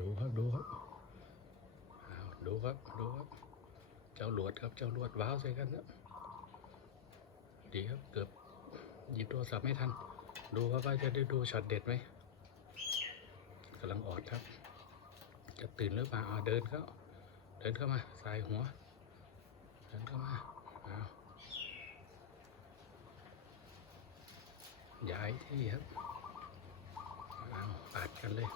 ดูครับดูครับดูครับดูครับ เจ้าหลวดครับ เจ้าหลวดว้าวใส่กันนะดีครับเกือบหยิบโทรศัพท์ไม่ทัน ดูครับว่าจะได้ดูช็อตเด็ดไหมกำลังออดครับ จะตื่นหรือเปล่าอ่าเดินเข้าเดินเข้ามาสายหัว เดินเข้ามาอ้าวย้ายที่ครับอ้าวปาดกันเลย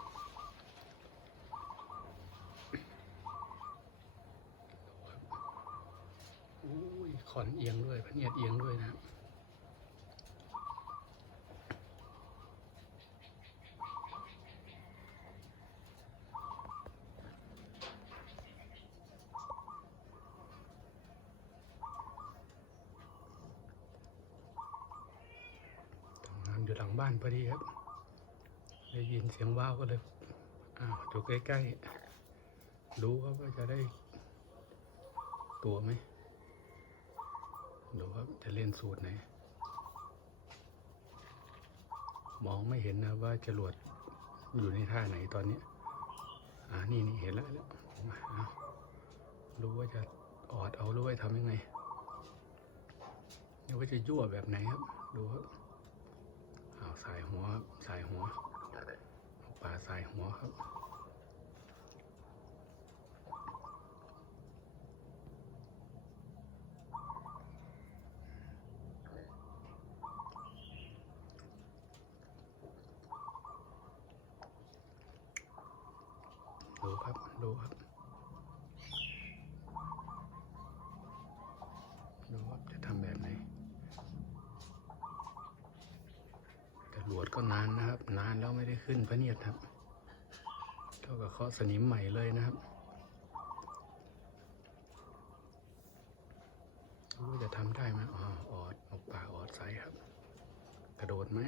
อุ้ย ขอนเอียงด้วยพะเนียดเอียงด้วยนะครับทำงานอยู่หลังบ้านพอดีครับ ได้ยินเสียงว้าวก็เลย อ้าวอยู่ใกล้ๆดูครับว่าจะได้ตัวไหม ดูครับจะเล่นสูตรไหน มองไม่เห็นนะว่าจรวดอยู่ในท่าไหนตอนนี้ อ่า นี่นี่เห็นแล้วแล้วมาเอารู้ว่าจะออดเอารู้ว่าทำยังไงหรือว่าจะยั่วแบบไหนครับ ดูครับเอาสายหัวครับสายหัวป่าสายหัวครับ ดู ครับดูครับดูครับจะทำแบบไหนแต่หลวดก็นานนะครับ นานแล้วไม่ได้ขึ้นพระเนียดครับเท่ากับเคาะสนิมใหม่เลยนะครับว่าจะทำได้ไหมอ๋อออดออกปากออดไซครับ กระโดดไหม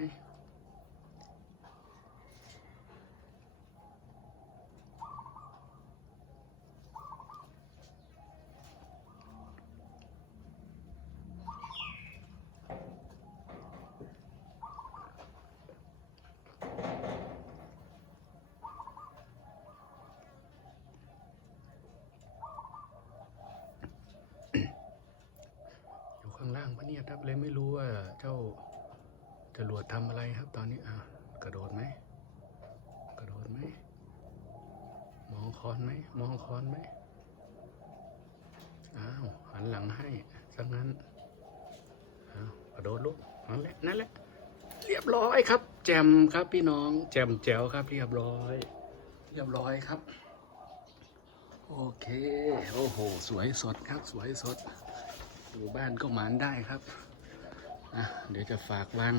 างล่างพะเนี่ยครับเลยไม่รู้ว่าเจ้าจรวดทำอะไรครับ ตอนนี้อะกระโดดไหมกระโดดไหมมองคอนไหมมองคอนไหมอ้าวหันหลังให้ซะงั้นอ้าวกระโดดลูกนั่นแหละนั่นแหละเรียบร้อยครับ แจมครับพี่น้อง แจมแจ๋วครับ เรียบร้อย เรียบร้อยครับ โอเค โอ้โห สวยสดครับ สวยสด อยู่บ้านก็หมานได้ครับอะเดี๋ยวจะฝากวาง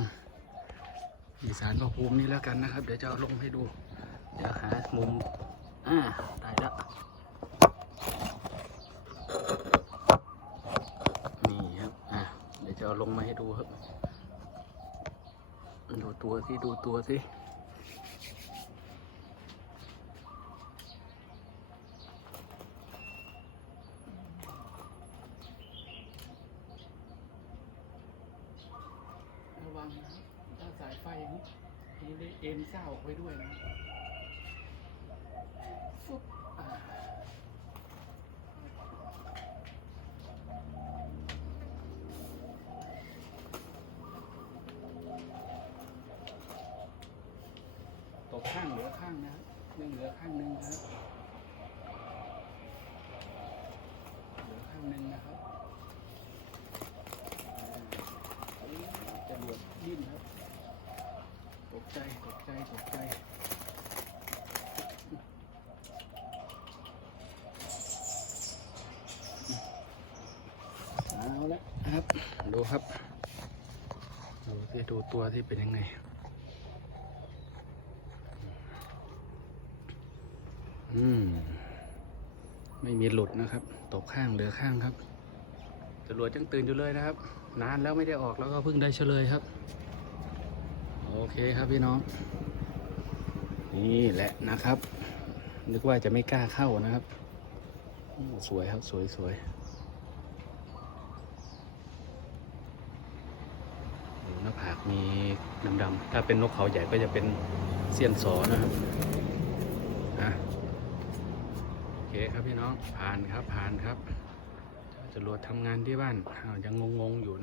อีสานพระภูมินี่แล้วกันนะครับ เดี๋ยวจะเอาลงให้ดู เดี๋ยวหามุมอ่าได้แล้วนี่ครับอะเดี๋ยวจะเอาลงมาให้ดูครับ ดูตัวสิดูตัวสิังนะถ้าสายไฟนี่ได้เอ็นเศ้าออกไปด้วยนะฟุ๊บตกข้างเหลือข้างนะครับยังเหลือข้างหนึ่งครับเหลือข้างหนึ่งนะครับอ่า จะหลวดดิ้นครับ ตกใจ ตกใจตกใจเอาละครับ ดูครับ ดูที่ดูตัวที่เป็นยังไงอืม ไม่มีหลุดนะครับ ตกข้างเหลือข้างครับจรวดยังตื่นอยู่เลยนะครับ นานแล้วไม่ได้ออกแล้วก็เพิ่งได้เฉลยครับ โอเคครับพี่น้อง นี่แหละนะครับ นึกว่าจะไม่กล้าเข้านะครับ สวยครับสวยสวยหน้าผากมีดำๆถ้าเป็นนกเขาใหญ่ก็จะเป็นเสี้ยนสอนะครับโอะครับพี่น้องผ่านครับผ่านครับจะรวดทำงานที่บ้านยังงงๆอยู่